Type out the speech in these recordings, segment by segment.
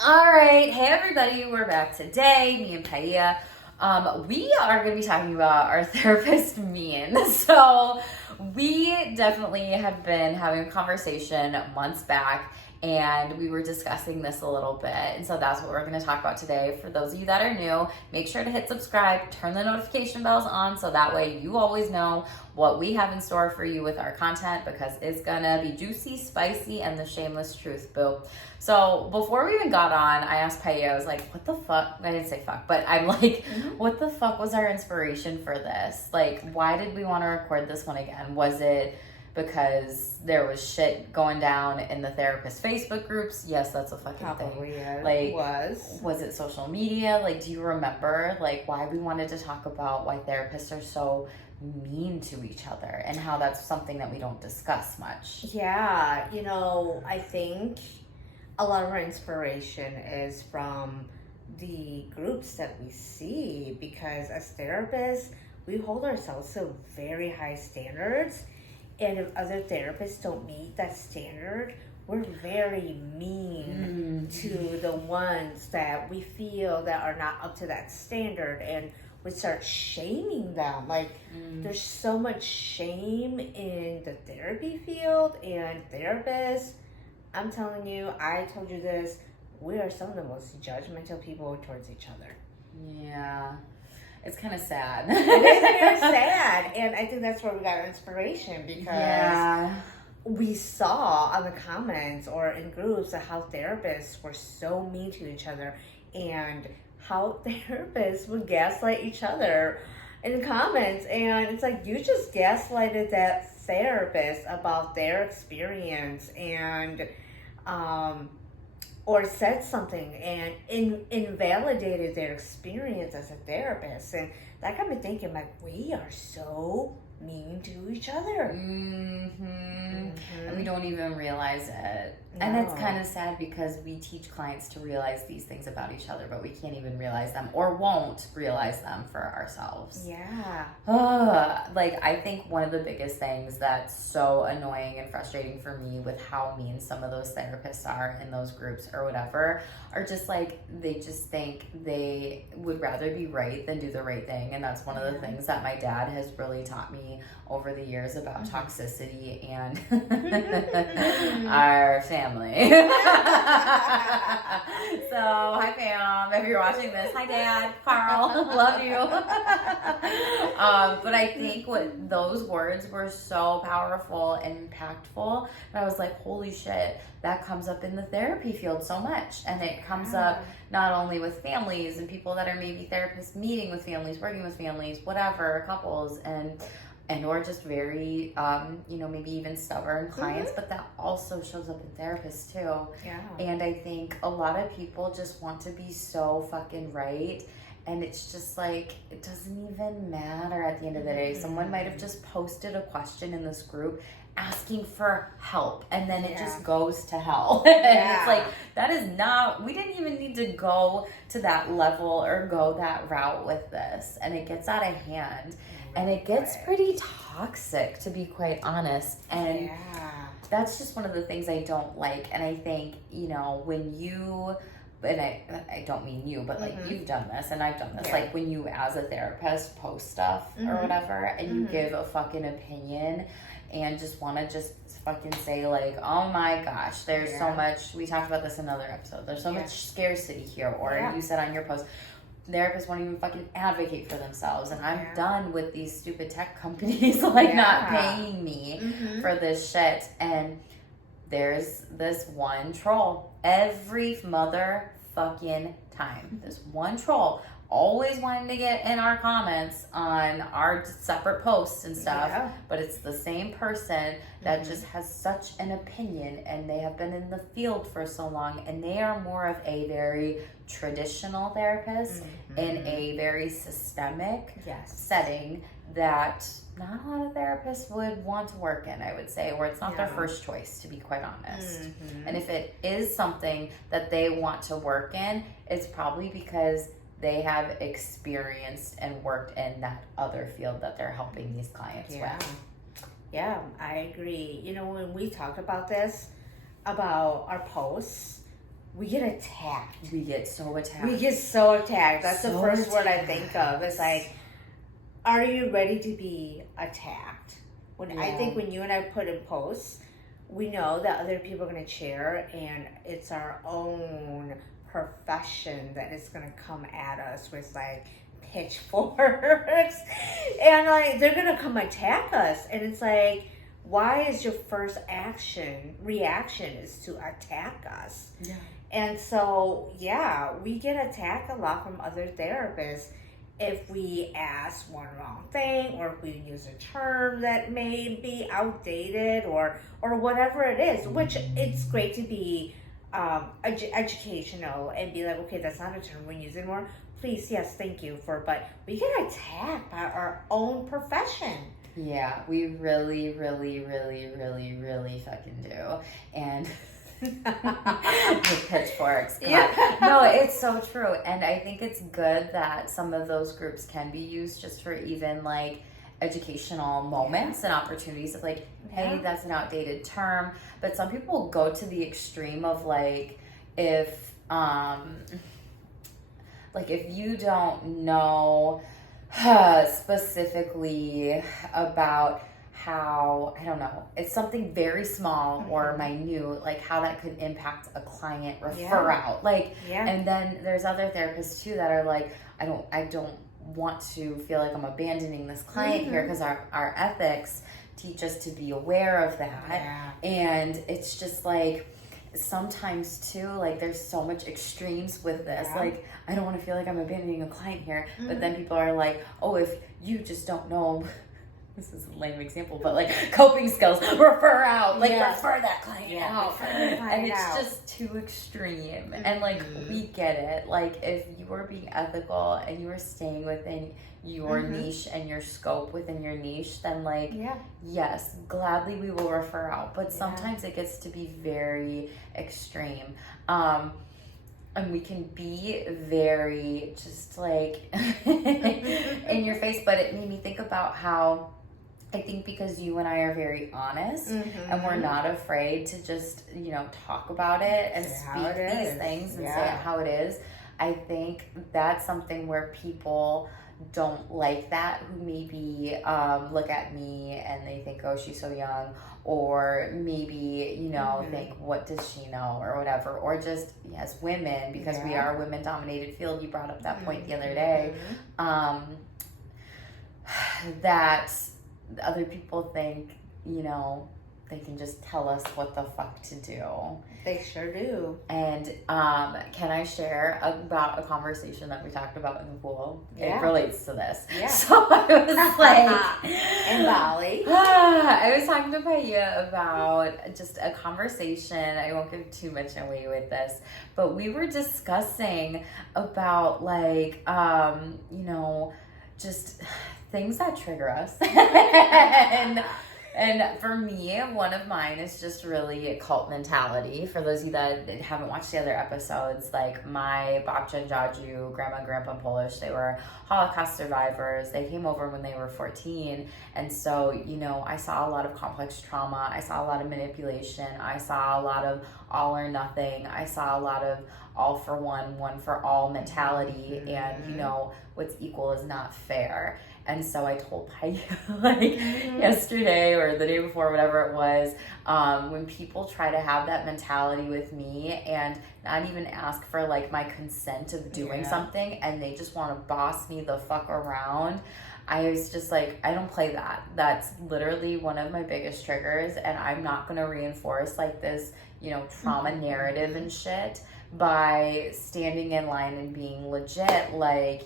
All right, hey everybody, we're back today. Me and Paia. We are going to be talking about our therapist mean. So we definitely had been having a conversation months back, and we were discussing this a little bit. And so that's what we're going to talk about today. For those of you that are new, make sure to hit subscribe, turn the notification bells on, so that way you always know what we have in store for you with our content, because it's gonna be juicy, spicy, and the shameless truth, boo. So before we even got on, I asked Paia, I was like, what the fuck? I didn't say fuck, but I'm like, what the fuck was our inspiration for this? Like, why did we want to record this one again? Was it because there was shit going down in the therapist Facebook groups? Yes, that's a fucking Probably thing. like, was it social media? Like, do you remember like why we wanted to talk about why therapists are so mean to each other and how that's something that we don't discuss much? Yeah, I think a lot of our inspiration is from the groups that we see, because as therapists, we hold ourselves to very high standards. And if other therapists don't meet that standard, we're very mean to the ones that we feel that are not up to that standard, and we start shaming them. Like, there's so much shame in the therapy field and therapists. I'm telling you, I told you this, we are some of the most judgmental people towards each other. Yeah. It's kind of sad. It is very sad. And I think that's where we got our inspiration, because we saw on the comments or in groups how therapists were so mean to each other, and how therapists would gaslight each other in the comments. And it's like, you just gaslighted that therapist about their experience, and or said something and invalidated their experience as a therapist. And that got me thinking, like, we are so mean to each other. And we don't even realize it. No. And it's kind of sad, because we teach clients to realize these things about each other, but we can't even realize them, or won't realize them for ourselves. Yeah. Like, I think one of the biggest things that's so annoying and frustrating for me with how mean some of those therapists are in those groups or whatever, are just like, they just think they would rather be right than do the right thing. And that's one of the things that my dad has really taught me over the years about toxicity and our family. So, hi Pam, if you're watching this. Hi Dad, Carl, love you. But I think what those words were so powerful and impactful, and I was like, holy shit, that comes up in the therapy field so much. And it comes up not only with families and people that are maybe therapists meeting with families, working with families, whatever, couples, and or just very, maybe even stubborn clients, but that also shows up in therapists too. Yeah. And I think a lot of people just want to be so fucking right. And it's just like, it doesn't even matter at the end of the day. Someone might have just posted a question in this group asking for help, and then it just goes to hell. It's like, that is not, we didn't even need to go to that level or go that route with this. And it gets out of hand. And it gets pretty toxic, to be quite honest. And that's just one of the things I don't like. And I think, when you, and I don't mean you, but like you've done this and I've done this, like when you as a therapist post stuff or whatever, and you give a fucking opinion and just want to just fucking say like, oh my gosh, there's so much, we talked about this in another episode, there's so much scarcity here, or you said on your post, therapists won't even fucking advocate for themselves, and I'm done with these stupid tech companies like not paying me for this shit. And there's this one troll every motherfucking time. This one troll always wanting to get in our comments on our separate posts and stuff, but it's the same person that just has such an opinion, and they have been in the field for so long, and they are more of a very traditional therapist in a very systemic setting that not a lot of therapists would want to work in, I would say, or it's not their first choice, to be quite honest. And if it is something that they want to work in, it's probably because they have experienced and worked in that other field that they're helping these clients with. Yeah, I agree. When we talked about this, about our posts, we get attacked. We get so attacked. We get so attacked. That's So the first word I attacked. think of. It's like, are you ready to be attacked? I think when you and I put in posts, we know that other people are going to cheer, and it's our own profession that is going to come at us with like pitchforks, and like they're going to come attack us, and it's like, why is your first reaction is to attack us? Yeah. And so, yeah, we get attacked a lot from other therapists if we ask one wrong thing, or if we use a term that may be outdated, or whatever it is, which it's great to be educational and be like, okay, that's not a term we use anymore. Please, yes, thank you but we get attacked by our own profession. Yeah, we really, really, really, really, really fucking do. And with pitchforks. God. Yeah. No, it's so true. And I think it's good that some of those groups can be used just for even like educational moments and opportunities of like, hey, that's an outdated term. But some people go to the extreme of like, if you don't know specifically about how, I don't know, it's something very small or minute, like how that could impact a client, refer out. Like, and then there's other therapists too that are like, I don't want to feel like I'm abandoning this client here, because our ethics teach us to be aware of that. Yeah. And it's just like, sometimes too, like there's so much extremes with this. Like, I don't want to feel like I'm abandoning a client here, but then people are like, oh, if you just don't know, this is a lame example, but like coping skills, refer out, like refer that client out. And it's just too extreme. And like, we get it. Like, if you are being ethical and you are staying within your niche and your scope within your niche, then like, yes, gladly we will refer out. But sometimes it gets to be very extreme. And we can be very just like in your face. But it made me think about how, I think because you and I are very honest and we're not afraid to just, talk about it and speak these things and say it how it is. I think that's something where people don't like that, who maybe look at me and they think, oh, she's so young, or maybe, think, what does she know, or whatever, or just, as women, because we are a women-dominated field, you brought up that point the other day, that other people think, they can just tell us what the fuck to do. They sure do. And can I share about a conversation that we talked about in the pool? Yeah. It relates to this. Yeah. So I was like... in Bali. I was talking to Poiab about just a conversation. I won't give too much away with this. But we were discussing about like, just things that trigger us. And for me, one of mine is just really a cult mentality. For those of you that haven't watched the other episodes, like my babcia and jaju, grandma and grandpa in Polish, they were Holocaust survivors. They came over when they were 14. And so, I saw a lot of complex trauma. I saw a lot of manipulation. I saw a lot of all or nothing. I saw a lot of all for one, one for all mentality. And, what's equal is not fair. And so I told Pai yesterday or the day before, whatever it was, when people try to have that mentality with me and not even ask for like my consent of doing something, and they just want to boss me the fuck around, I was just like, I don't play that. That's literally one of my biggest triggers, and I'm not going to reinforce like this, trauma narrative and shit by standing in line and being legit, like,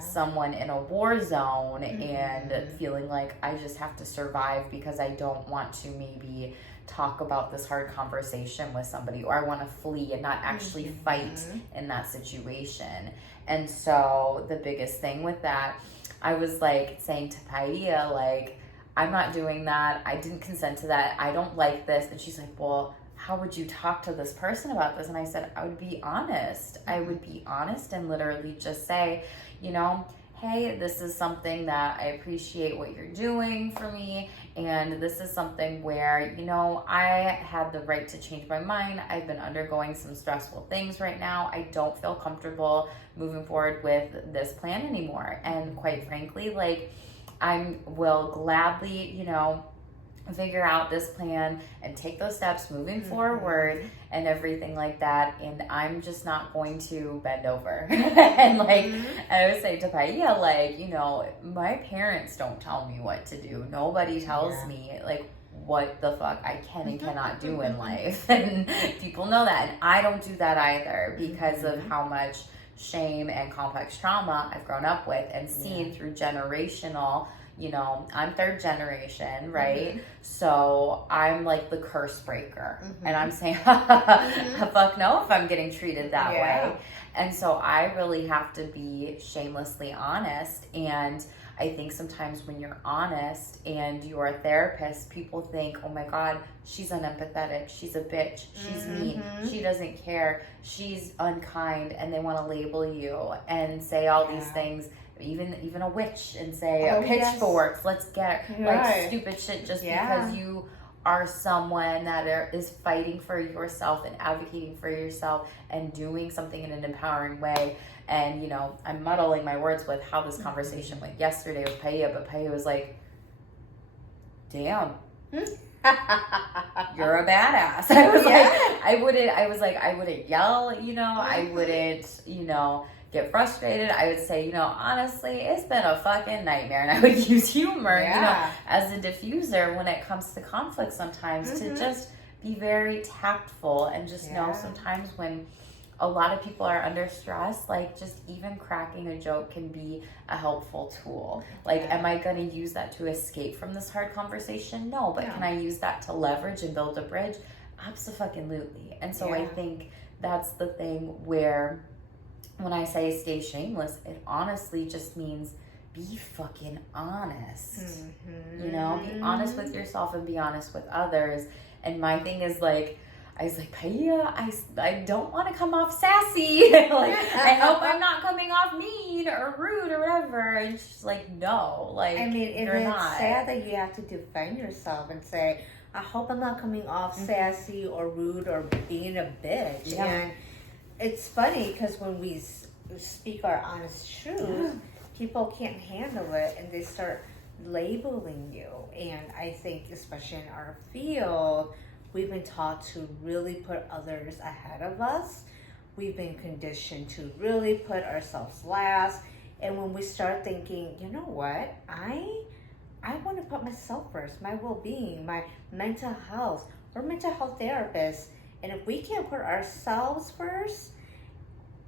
someone in a war zone and feeling like I just have to survive because I don't want to maybe talk about this hard conversation with somebody, or I want to flee and not actually fight in that situation. And so the biggest thing with that, I was like saying to Paia, like, I'm not doing that. I didn't consent to that. I don't like this. And she's like, well, how would you talk to this person about this? And I said, I would be honest. I would be honest and literally just say, hey, this is something that I appreciate what you're doing for me, And this is something where, you know, I had the right to change my mind. I've been undergoing some stressful things right now. I don't feel comfortable moving forward with this plan anymore. And quite frankly, like, I will gladly, you know, figure out this plan and take those steps moving forward and everything like that. And I'm just not going to bend over. And like, I would say to Poiab, like, you know, my parents don't tell me what to do. Nobody tells me like what the fuck I can and cannot do in life. And people know that. And I don't do that either because of how much shame and complex trauma I've grown up with and seen through generational. You know, I'm third generation, right? So I'm like the curse breaker. And I'm saying, fuck no if I'm getting treated that way. And so I really have to be shamelessly honest. And I think sometimes when you're honest and you're a therapist, people think, oh my God, she's unempathetic. She's a bitch. She's mean. She doesn't care. She's unkind. And they want to label you and say all these things. Even a witch and say pitchforks, let's get like stupid shit just because you are someone that is fighting for yourself and advocating for yourself and doing something in an empowering way. And, you know, I'm muddling my words with how this conversation went yesterday with Poiab, but Poiab was like, damn. You're a badass. I wouldn't yell, you know, I wouldn't, you know, get frustrated. I would say, you know, honestly, it's been a fucking nightmare. And I would use humor, you know, as a diffuser when it comes to conflict sometimes to just be very tactful and just know sometimes when a lot of people are under stress, like just even cracking a joke can be a helpful tool. Like, am I going to use that to escape from this hard conversation? No, but can I use that to leverage and build a bridge? Absolutely. And so I think that's the thing where when I say stay shameless, it honestly just means be fucking honest. You know, be honest with yourself and be honest with others. And my thing is like, I was like, Poiab, I don't want to come off sassy. Like, I hope I'm not coming off mean or rude or whatever. And she's like, no, like, I mean, you're not. It's sad that you have to defend yourself and say, I hope I'm not coming off sassy or rude or being a bitch. And it's funny because when we speak our honest truth, people can't handle it and they start labeling you. And I think, especially in our field, we've been taught to really put others ahead of us. We've been conditioned to really put ourselves last. And when we start thinking, you know what, I want to put myself first, my well-being, my mental health. We're mental health therapists. And if we can't put ourselves first,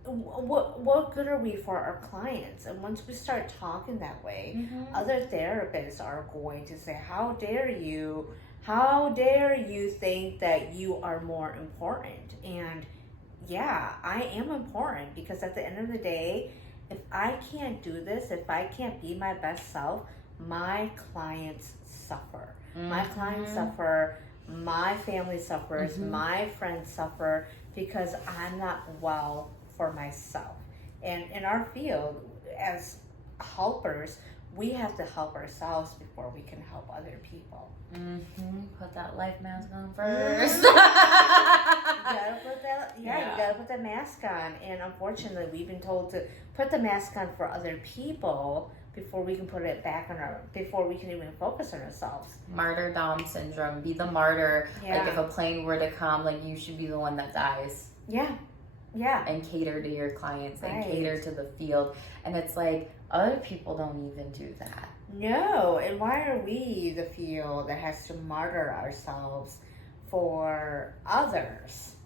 what good are we for our clients? And once we start talking that way, other therapists are going to say, how dare you think that you are more important? And yeah, I am important because at the end of the day, if I can't do this, if I can't be my best self, my clients suffer. My clients suffer, my family suffers, my friends suffer because I'm not well for myself. And in our field, as helpers, we have to help ourselves before we can help other people. Put that life mask on first. You gotta put that. You gotta put the mask on. And unfortunately, we've been told to put the mask on for other people before we can put it back on before we can even focus on ourselves. Martyrdom syndrome. Be the martyr. Like if a plane were to come, like you should be the one that dies. And cater to your clients and cater to the field. And it's like other people don't even do that. No, and why are we the field that has to martyr ourselves for others?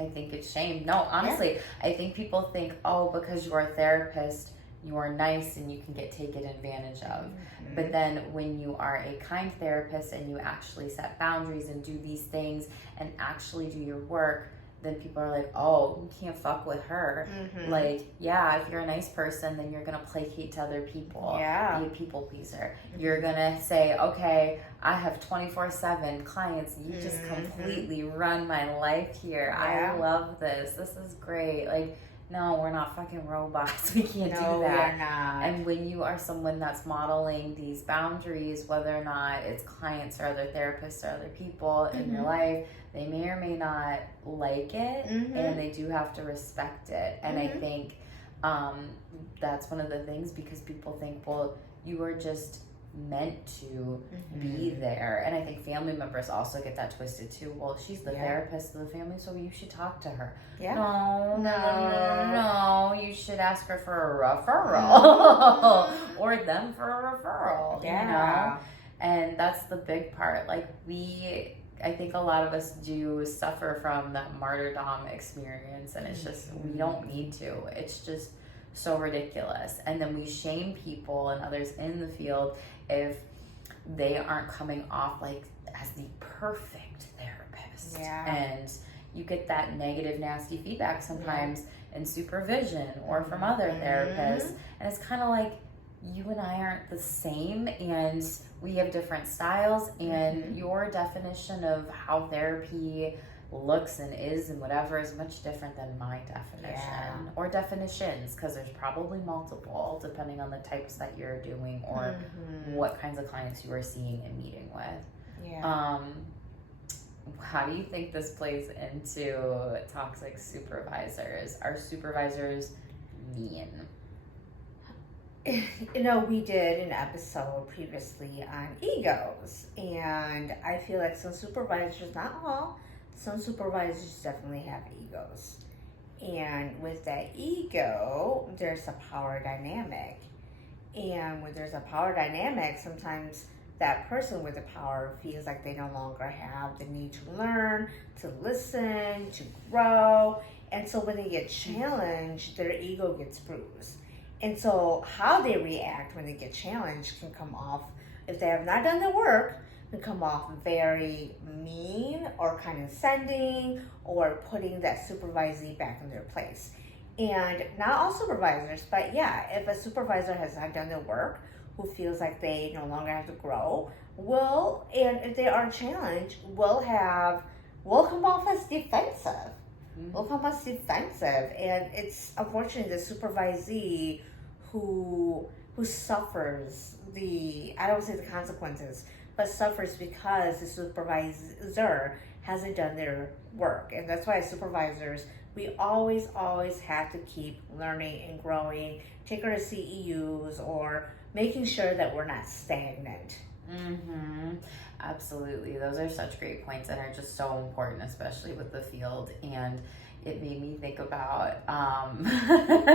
I think it's shame. No, honestly, I think people think, oh, because you're a therapist, you're nice and you can get taken advantage of. But then when you are a kind therapist and you actually set boundaries and do these things and actually do your work, then people are like, oh, you can't fuck with her. Like, if you're a nice person, then you're going to placate to other people. Be a people pleaser. You're going to say, okay, I have 24/7 clients. You just completely run my life here. I love this. This is great. Like, no, we're not fucking robots. We can't do No, that. we're not. And when you are someone that's modeling these boundaries, whether or not it's clients or other therapists or other people in your life, they may or may not like it, and they do have to respect it. And I think that's one of the things, because people think, well, you are just meant to be there. And I think family members also get that twisted too. Well, she's the therapist of the family, so you should talk to her. No, you should ask her for a referral or them for a referral, you know? And that's the big part. Like, I think a lot of us do suffer from that martyrdom experience, and it's just, we don't need to. It's just so ridiculous. And then we shame people and others in the field if they aren't coming off like as the perfect therapist. And you get that negative, nasty feedback sometimes in supervision or from other therapists. And it's kind of like, you and I aren't the same, and we have different styles, and your definition of how therapy looks and is and whatever is much different than my definition or definitions, because there's probably multiple depending on the types that you're doing or what kinds of clients you are seeing and meeting with. How do you think this plays into toxic supervisors? Are supervisors mean? You know, we did an episode previously on egos, and I feel like some supervisors, not all, some supervisors definitely have egos. And with that ego, there's a power dynamic. And when there's a power dynamic, sometimes that person with the power feels like they no longer have the need to learn, to listen, to grow. And so when they get challenged, their ego gets bruised. And so how they react when they get challenged can come off, if they have not done the work, can come off very mean or condescending or putting that supervisee back in their place. And not all supervisors, but if a supervisor has not done the work, who feels like they no longer have to grow, and if they are challenged, will come off as defensive. And it's unfortunately the supervisee who suffers I don't say the consequences, but suffers because the supervisor hasn't done their work. And that's why as supervisors, we always have to keep learning and growing, take our CEUs, or making sure that we're not stagnant. Absolutely. Those are such great points and are just so important, especially with the field. And it made me think about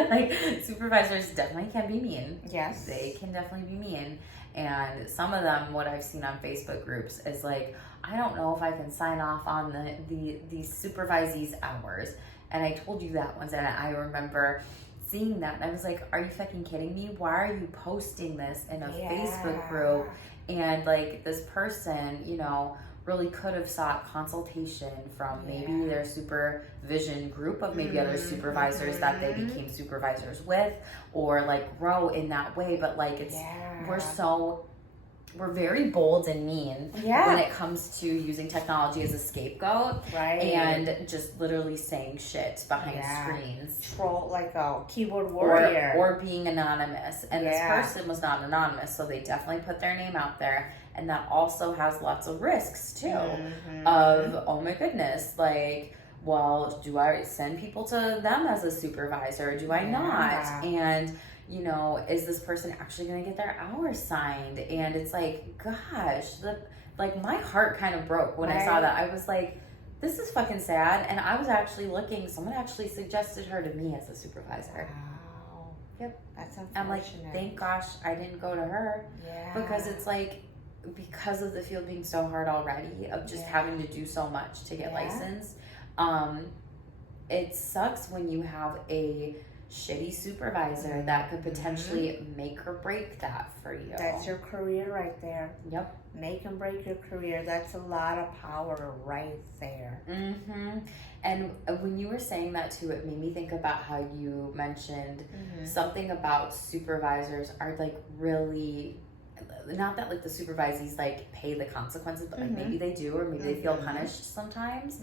like, supervisors definitely can be mean. Yes. They can definitely be mean. And some of them, what I've seen on Facebook groups is like, I don't know if I can sign off on these supervisees' hours. And I told you that once, and I remember seeing that, and I was like, are you fucking kidding me? Why are you posting this in a Facebook group? And like, this person, you know, really could have sought consultation from maybe their supervision group of maybe other supervisors that they became supervisors with, or like grow in that way. But like, it's we're very bold and mean when it comes to using technology as a scapegoat, and just literally saying shit behind screens. Troll, like a keyboard warrior. Or being anonymous. And this person was not anonymous, so they definitely put their name out there. And that also has lots of risks too of, oh my goodness, like, well, do I send people to them as a supervisor? Do I not? And you know, is this person actually going to get their hours signed? And it's like, gosh, like my heart kind of broke when I saw that. I was like, this is fucking sad. And I was actually looking, someone actually suggested her to me as a supervisor. Wow. Yep. That's unfortunate. I'm like, thank gosh I didn't go to her. Because it's like, because of the field being so hard already, of just having to do so much to get licensed, it sucks when you have a shitty supervisor that could potentially make or break that for you. That's your career right there. Yep. Make and break your career. That's a lot of power right there. And when you were saying that too, it made me think about how you mentioned something about supervisors are like really, not that like the supervisees like pay the consequences, but like maybe they do, or maybe they feel punished sometimes.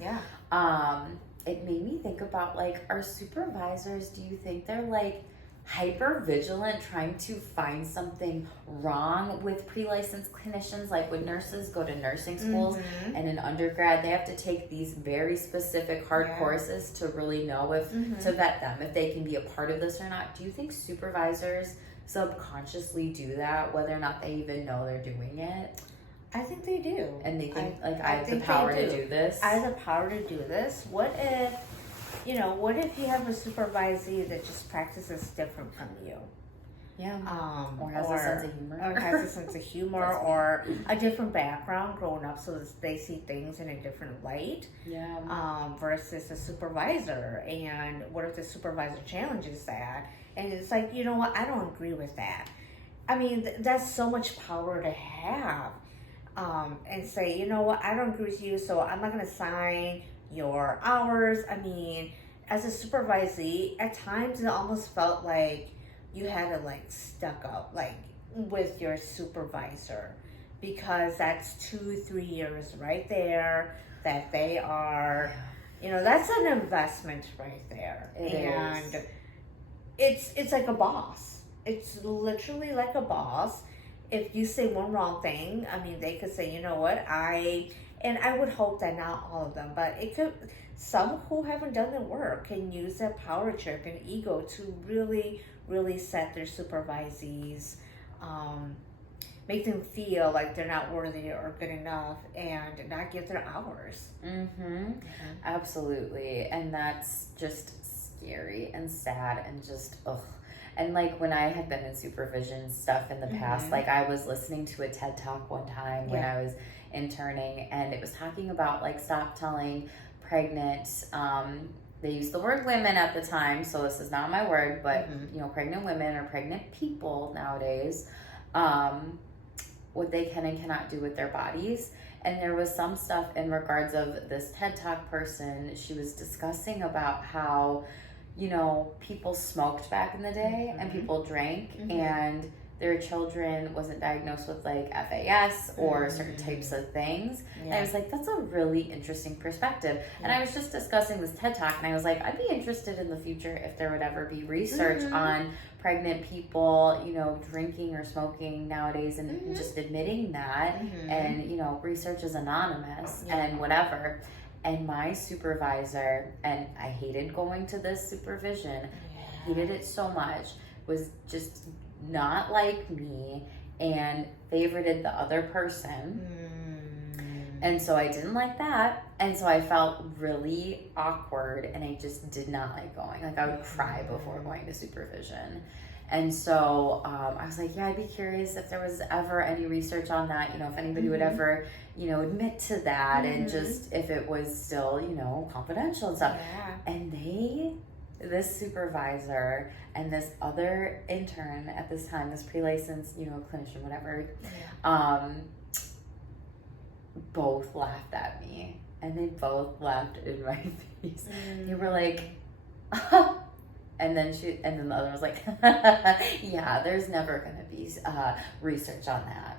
it made me think about, like, our supervisors, do you think they're, like, hyper vigilant trying to find something wrong with pre-licensed clinicians? Like when nurses go to nursing schools and in undergrad, they have to take these very specific hard courses to really know if to vet them, if they can be a part of this or not. Do you think supervisors subconsciously do that, whether or not they even know they're doing it? I think they do. And they think, I have the power to do this. I have the power to do this. What if you have a supervisee that just practices different from you? Yeah. Or has a sense of humor. Or has a sense of humor or a different background growing up, so they see things in a different light. Yeah. Versus a supervisor. And what if the supervisor challenges that? And it's like, you know what? I don't agree with that. I mean, that's so much power to have. And say, you know what? I don't agree with you, so I'm not going to sign your hours. I mean, as a supervisee, at times it almost felt like you had to like stuck up like with your supervisor, because that's 2-3 years right there that they are, that's an investment right there. It's like a boss. It's literally like a boss. If you say one wrong thing, I mean, they could say, you know what, I would hope that not all of them, but some who haven't done the work can use that power trip and ego to really, really set their supervisees, make them feel like they're not worthy or good enough, and not give their hours. Absolutely. And that's just scary and sad and just, ugh. And like when I had been in supervision stuff in the past, like I was listening to a TED Talk one time when I was interning, and it was talking about like stop telling pregnant, they used the word women at the time, so this is not my word, but pregnant women or pregnant people nowadays, what they can and cannot do with their bodies. And there was some stuff in regards of this TED Talk person. She was discussing about how people smoked back in the day and people drank and their children wasn't diagnosed with like FAS or certain types of things. And I was like, that's a really interesting perspective. And I was just discussing this TED Talk and I was like, I'd be interested in the future if there would ever be research on pregnant people, drinking or smoking nowadays and just admitting that. And, research is anonymous and whatever. And my supervisor, and I hated going to this supervision, hated it so much, was just not like me and favorited the other person. And so I didn't like that. And so I felt really awkward and I just did not like going. Like I would cry before going to supervision. And so I was like, I'd be curious if there was ever any research on that, if anybody would ever, admit to that and just if it was still, confidential and stuff. And this supervisor and this other intern at this time, this pre-licensed, clinician, whatever, both laughed at me and they both laughed in my face. They were like, and then the other was like, yeah, there's never gonna be research on that.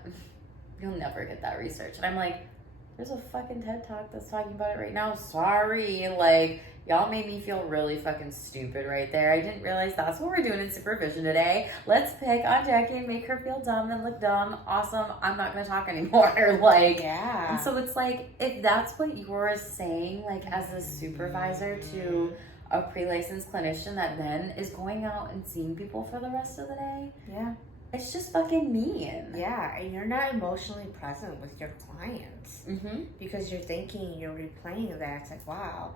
You'll never get that research. And I'm like, there's a fucking TED Talk that's talking about it right now. Sorry, like y'all made me feel really fucking stupid right there. I didn't realize that's what we're doing in supervision today. Let's pick on Jackie and make her feel dumb and look dumb. Awesome. I'm not gonna talk anymore. And so it's like, if that's what you're saying, like as a supervisor to a pre-licensed clinician that then is going out and seeing people for the rest of the day. It's just fucking mean. And you're not emotionally present with your clients because you're replaying that. It's like, wow,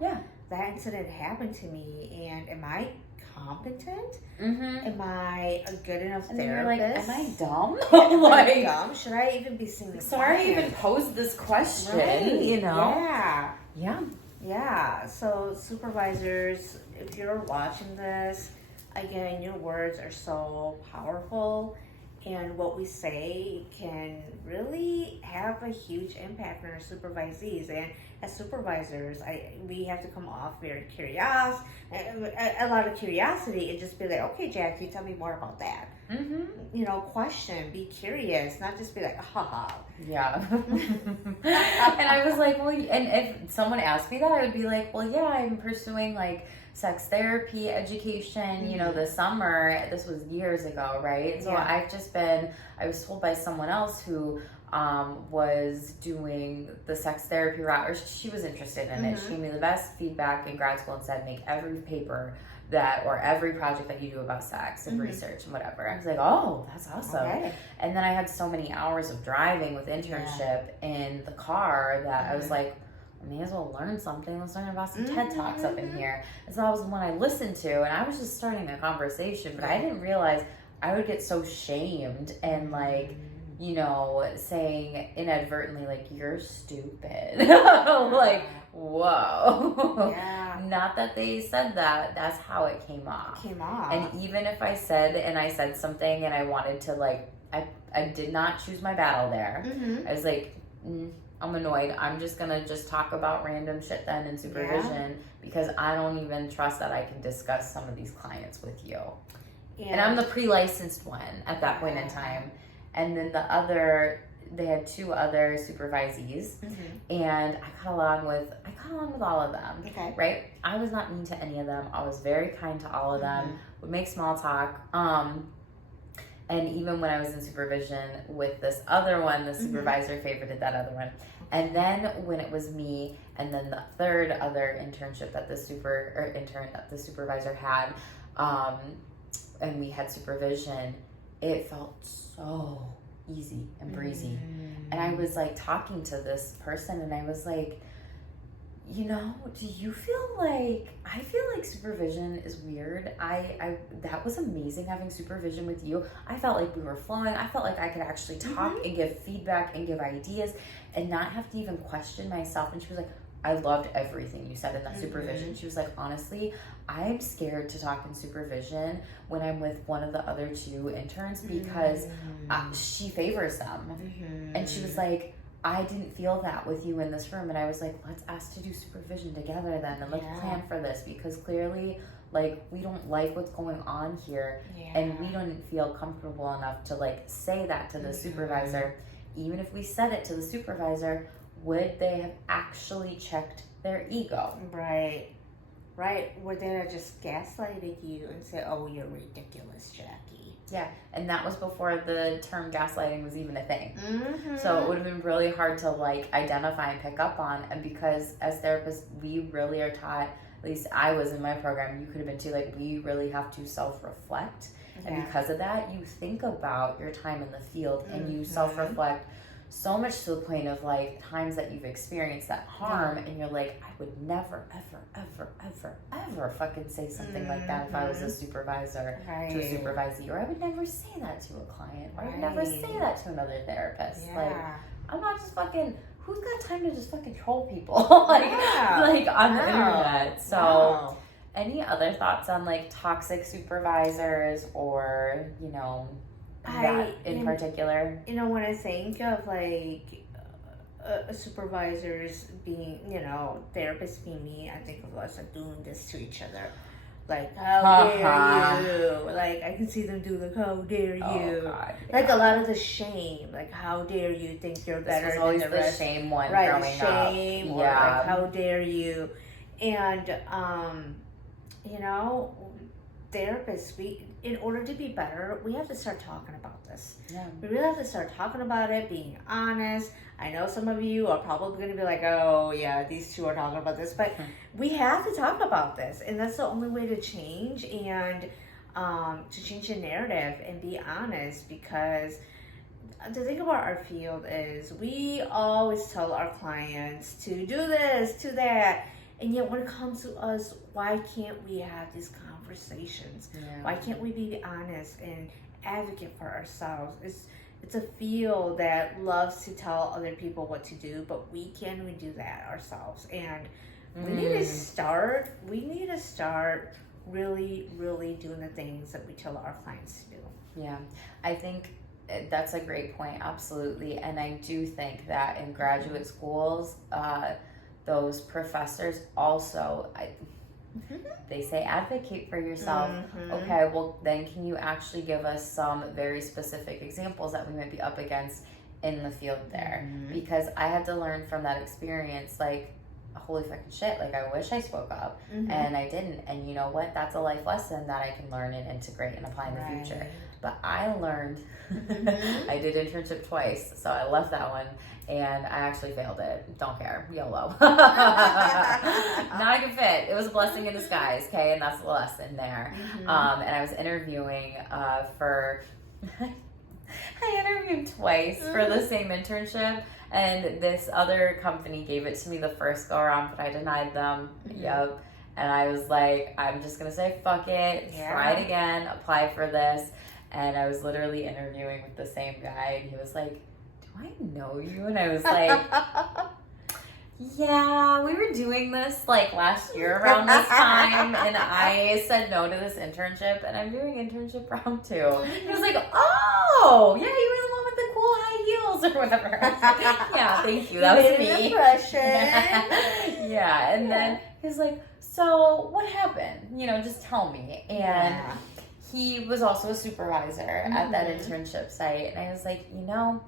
that incident happened to me, and am I competent? Am I a good enough and therapist? You're like, am I dumb? Am I dumb? Should I even be seeing this? Sorry, I even posed this question. So supervisors, if you're watching this, again, your words are so powerful, and what we say can really have a huge impact on our supervisees. And as supervisors, we have to come off very curious, a lot of curiosity, and just be like, okay, Jackie, tell me more about that. Mm-hmm. You know, question, be curious, not just be like, haha. Yeah. And I was like, well, and if someone asked me that, I would be like, well, yeah, I'm pursuing like sex therapy education, you know, this summer. This was years ago, right? So I was told by someone else who was doing the sex therapy route, or she was interested in it. She gave me the best feedback in grad school and said, make every paper or every project that you do about sex and research and whatever. I was like, oh, that's awesome. Okay. And then I had so many hours of driving with internship in the car that I was like, I may as well learn something. Let's learn about some TED Talks up in here. And so that was the one I listened to, and I was just starting a conversation, but I didn't realize I would get so shamed and like, you know, saying inadvertently, like, you're stupid. Like, whoa. Yeah. Not that they said that. That's how it came off. And even if I said something and I wanted to, like, I did not choose my battle there. I was like, I'm annoyed. I'm just going to just talk about random shit then in supervision because I don't even trust that I can discuss some of these clients with you. And I'm the pre-licensed one at that point in time. And then they had 2 other supervisees, and I got along with all of them. Okay. Right? I was not mean to any of them. I was very kind to all of them. Would make small talk. And even when I was in supervision with this other one, the supervisor favorited that other one. And then when it was me, and then the third other internship that the supervisor had, and we had supervision, it felt so easy and breezy. And I was like talking to this person and I was like, you know, do you feel like, I feel like supervision is weird. That was amazing having supervision with you. I felt like we were flowing. I felt like I could actually talk and give feedback and give ideas and not have to even question myself. And she was like, I loved everything you said in that supervision. She was like, honestly, I'm scared to talk in supervision when I'm with one of the other 2 interns because she favors them. And she was like, I didn't feel that with you in this room. And I was like, let's ask to do supervision together then and let's plan for this because clearly, like, we don't like what's going on here and we don't feel comfortable enough to, like, say that to the supervisor. Even if we said it to the supervisor, would they have actually checked their ego? Right. Would they have just gaslighted you and say, oh, you're ridiculous, Jackie? Yeah, and that was before the term gaslighting was even a thing. So it would have been really hard to, like, identify and pick up on. And because as therapists, we really are taught, at least I was in my program, you could have been too, like, we really have to self-reflect. And because of that, you think about your time in the field and you self-reflect so much to the point of, like, times that you've experienced that harm and you're like, I would never, ever fucking say something like that if I was a supervisor to a supervisee, or I would never say that to a client, or I would never say that to another therapist. Like, I'm not just fucking, who's got time to just fucking troll people like on the internet? So any other thoughts on, like, toxic supervisors or, you know, that in particular? You know, when I think of, like, supervisors being, you know, therapists being mean, I think of us like doing this to each other. Like, how dare you? Like, I can see them do like, how dare you? God, like, a lot of the shame. Like, how dare you think you're better than the rest? The shame one growing up. Shame, or like, how dare you? And, you know, therapists, in order to be better, we have to start talking about this. We really have to start talking about it, being honest. I know some of you are probably going to be like, oh yeah, these 2 are talking about this, but we have to talk about this, and that's the only way to change and to change the narrative and be honest. Because the thing about our field is we always tell our clients to do this, to that, and yet when it comes to us, why can't we have these conversations? Why can't we be honest and advocate for ourselves? It's a field that loves to tell other people what to do, but we can't even do that ourselves. And we need to start really, really doing the things that we tell our clients to do. Yeah, I think That's a great point, absolutely. And I do think that in graduate schools, those professors also, they say advocate for yourself. Okay, well then can you actually give us some very specific examples that we might be up against in the field there? Because I had to learn from that experience, like, holy fucking shit, like I wish I spoke up and I didn't. And you know what? That's a life lesson that I can learn and integrate and apply in the future. But I learned, I did internship twice, so I left that one and I actually failed it. Don't care. YOLO. Not a good fit. It was a blessing in disguise, okay? And that's the lesson there. And I was interviewing for, I interviewed twice for the same internship. And this other company gave it to me the first go around, but I denied them. Yep. And I was like, I'm just going to say, fuck it. Try it again. Apply for this. And I was literally interviewing with the same guy. And he was like, do I know you? And I was like, yeah, we were doing this like last year around this time. And I said no to this internship. And I'm doing internship round 2. He was like, oh, yeah, you were the one with the cool high heels or whatever. I was like, yeah, thank you. That was me. Impression. Yeah. And then he's like, so what happened? You know, just tell me. And he was also a supervisor at that internship site. And I was like, you know,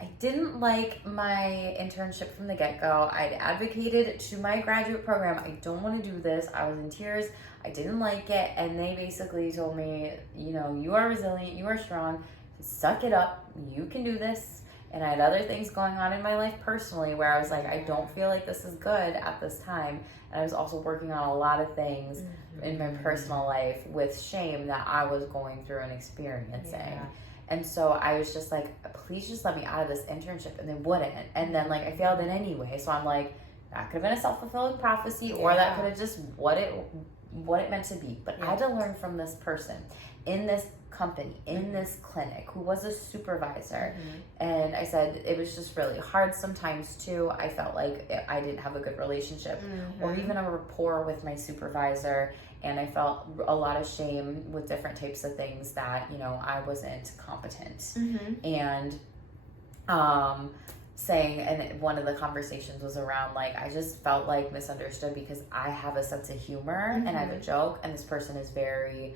I didn't like my internship from the get-go. I'd advocated to my graduate program, I don't want to do this. I was in tears. I didn't like it. And they basically told me, you know, you are resilient, you are strong, suck it up, you can do this. And I had other things going on in my life personally where I was like, I don't feel like this is good at this time. And I was also working on a lot of things in my personal life with shame that I was going through and experiencing. And so I was just like, please just let me out of this internship. And they wouldn't. And then like I failed it anyway. So I'm like, that could have been a self-fulfilling prophecy, or that could have just what it meant to be. But I had to learn from this person in this company, in this clinic, who was a supervisor. And I said it was just really hard sometimes too. I felt like I didn't have a good relationship or even a rapport with my supervisor. And I felt a lot of shame with different types of things that, you know, I wasn't competent. And saying, and one of the conversations was around like, I just felt like misunderstood because I have a sense of humor and I have a joke, and this person is very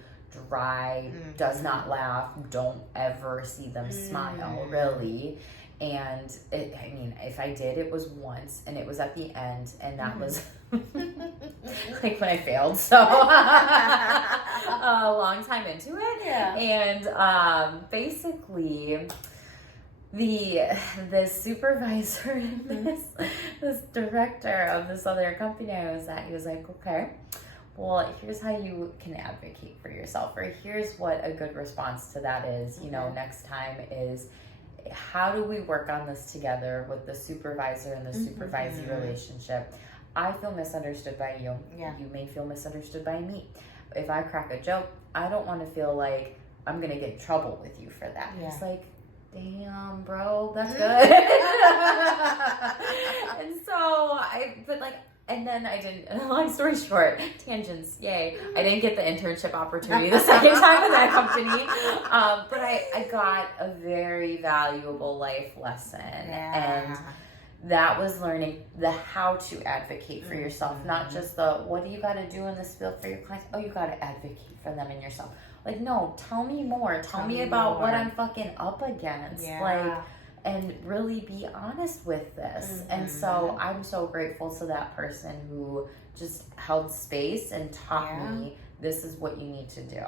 dry, does not laugh, don't ever see them smile, really. And I mean, if I did, it was once, and it was at the end, and that was like when I failed, so a long time into it. And basically the supervisor and this director of this other company I was at, he was like, okay, well, here's how you can advocate for yourself, or here's what a good response to that is, you know, next time is, how do we work on this together with the supervisor and the supervisee relationship? I feel misunderstood by you. You may feel misunderstood by me. If I crack a joke, I don't want to feel like I'm going to get in trouble with you for that. It's like, damn, bro, that's good. And so and then I didn't, long story short, tangents, yay. I didn't get the internship opportunity the second time in that company. But I got a very valuable life lesson. And that was learning the how to advocate for yourself, not just the, what do you got to do in this field for your clients? Oh, you got to advocate for them and yourself. Like, no, tell me more. Tell me about what I'm fucking up against. Like, and really be honest with this. And so I'm so grateful to that person who just held space and taught me, this is what you need to do.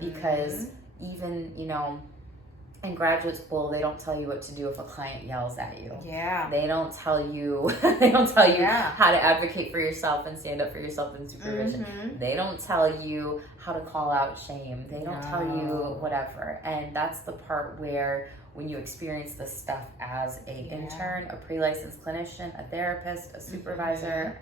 Because even, you know, in graduate school, they don't tell you what to do if a client yells at you. They don't tell you how to advocate for yourself and stand up for yourself in supervision. They don't tell you how to call out shame. They don't tell you whatever. And that's the part where when you experience this stuff as a intern, a pre-licensed clinician, a therapist, a supervisor,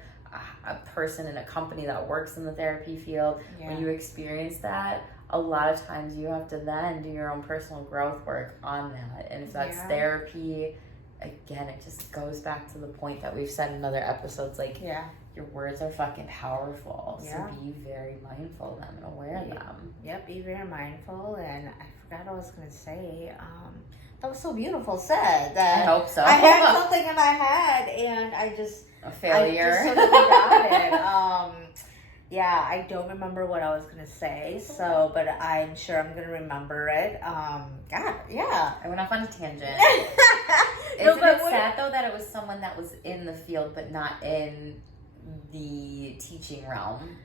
a person in a company that works in the therapy field, when you experience that, a lot of times you have to then do your own personal growth work on that. And if that's therapy, again, it just goes back to the point that we've said in other episodes, like, your words are fucking powerful. Yeah. So be very mindful of them and aware of them. Yep, be very mindful. And I forgot what I was going to say. That was so beautiful said. That I hope so. I had something in my head and I just... A failure. I just sort of forgot it. Yeah, I don't remember what I was going to say. So, but I'm sure I'm going to remember it. God, yeah. I went off on a tangent. No, Isn't it sad though that it was someone that was in the field but not in the teaching realm?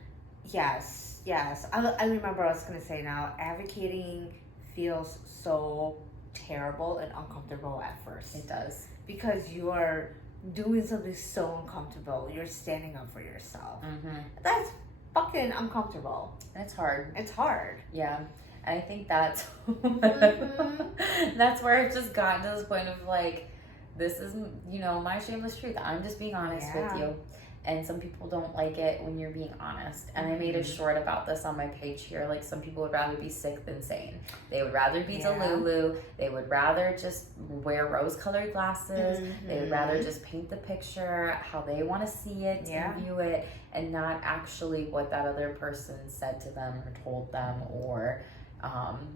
Yes. I remember what I was going to say now. Advocating feels so terrible and uncomfortable at first. It does. Because you are doing something so uncomfortable. You're standing up for yourself. Mm-hmm. That's fucking uncomfortable. It's hard. It's hard. Yeah. And I think that's Mm-hmm. that's where I've just gotten to this point of like, this is, my shameless truth. I'm just being honest with you. And some people don't like it when you're being honest. And I made a short about this on my page here. Like, some people would rather be sick than sane. They would rather be Delulu. They would rather just wear rose-colored glasses. Mm-hmm. They would rather just paint the picture how they want to see it and view it, and not actually what that other person said to them or told them, or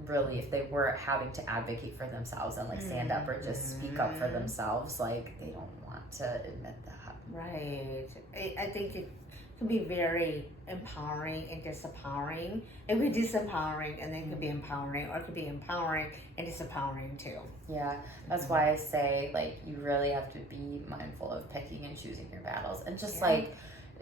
really if they were having to advocate for themselves and like stand up or just speak up for themselves, like they don't want to admit that. Right. I think it can be very empowering and disempowering. It could be disempowering and then it could be empowering, or it could be empowering and disempowering too. Yeah, that's why I say, like, you really have to be mindful of picking and choosing your battles. And just like,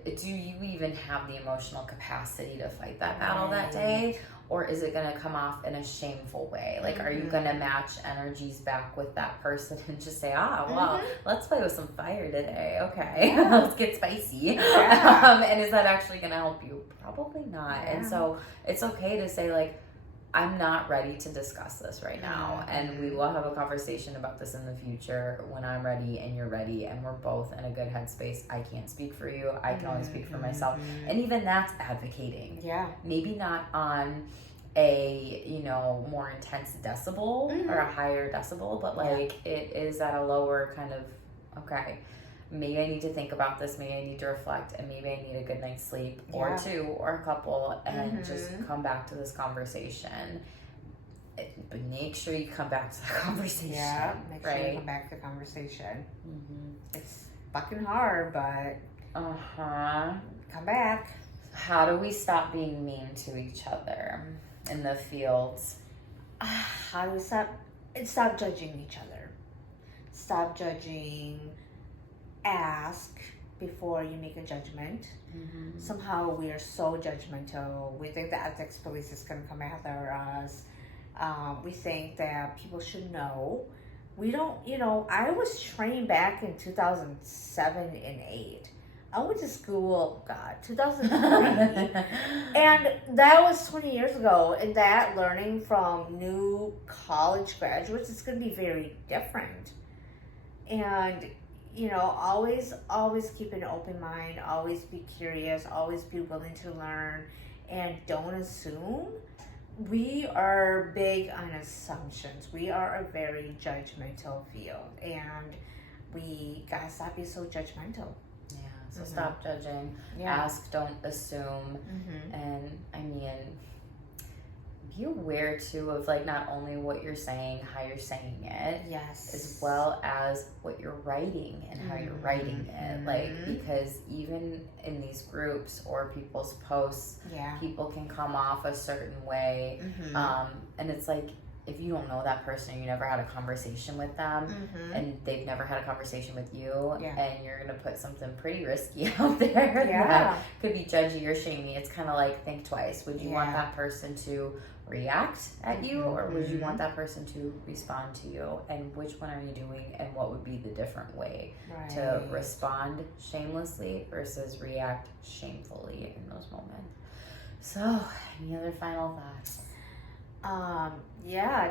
do you even have the emotional capacity to fight that battle that day? Or is it going to come off in a shameful way? Like, are you going to match energies back with that person and just say, well, let's play with some fire today. Okay, let's get spicy. And is that actually going to help you? Probably not. And so it's okay to say, like, I'm not ready to discuss this right now. And we will have a conversation about this in the future when I'm ready and you're ready and we're both in a good headspace. I can't speak for you. I can only speak for myself. And even that's advocating. Yeah. Maybe not on a, more intense decibel or a higher decibel, but like it is at a lower kind of, okay, maybe I need to think about this, maybe I need to reflect, and maybe I need a good night's sleep or two or a couple, and just come back to this conversation. But make sure you come back to the conversation. Yeah, make sure you come back to the conversation. It's fucking hard, but come back. How do we stop being mean to each other in the fields? How do we stop judging each other? Stop judging. Ask before you make a judgment. Somehow we are so judgmental. We think the ethics police is going to come after us. We think that people should know. We don't, I was trained back in 2007 and 8. I went to school, 2003. And that was 20 years ago. And that learning from new college graduates is going to be very different. And always keep an open mind, always be curious, always be willing to learn, and don't assume. We are big on assumptions. We are a very judgmental field, and we gotta stop being so judgmental. Yeah, so stop judging, ask, don't assume, and be aware too of like not only what you're saying, how you're saying it, as well as what you're writing and how you're writing it. Like, because even in these groups or people's posts, people can come off a certain way, and it's like, if you don't know that person, you never had a conversation with them, and they've never had a conversation with you, and you're gonna put something pretty risky out there that could be judgy or shamey. It's kind of like, think twice. Would you want that person to react at you, or would you want that person to respond to you? And which one are you doing, and what would be the different way to respond shamelessly versus react shamefully in those moments? So, any other final thoughts?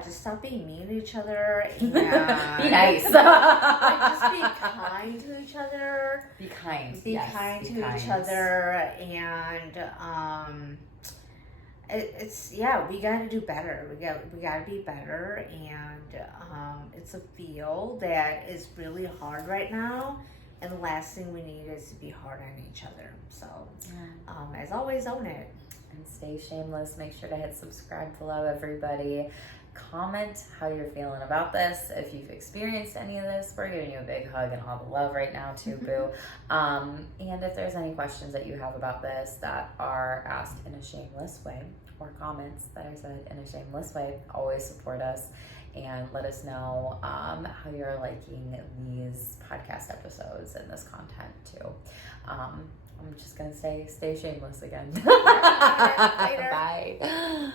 Just stop being mean to each other and be nice. just be kind to each other. Be kind. Be kind to each other, and we gotta do better. We gotta be better, and it's a field that is really hard right now And the last thing we need is to be hard on each other. So, Yeah. as always, own it. And stay shameless. Make sure to hit subscribe below, everybody. Comment how you're feeling about this. If you've experienced any of this, we're giving you a big hug and all the love right now too, boo. And if there's any questions that you have about this that are asked in a shameless way, or comments that are said in a shameless way, always support us and let us know how you're liking these podcast episodes and this content too. I'm just gonna say stay shameless again. Later. Bye.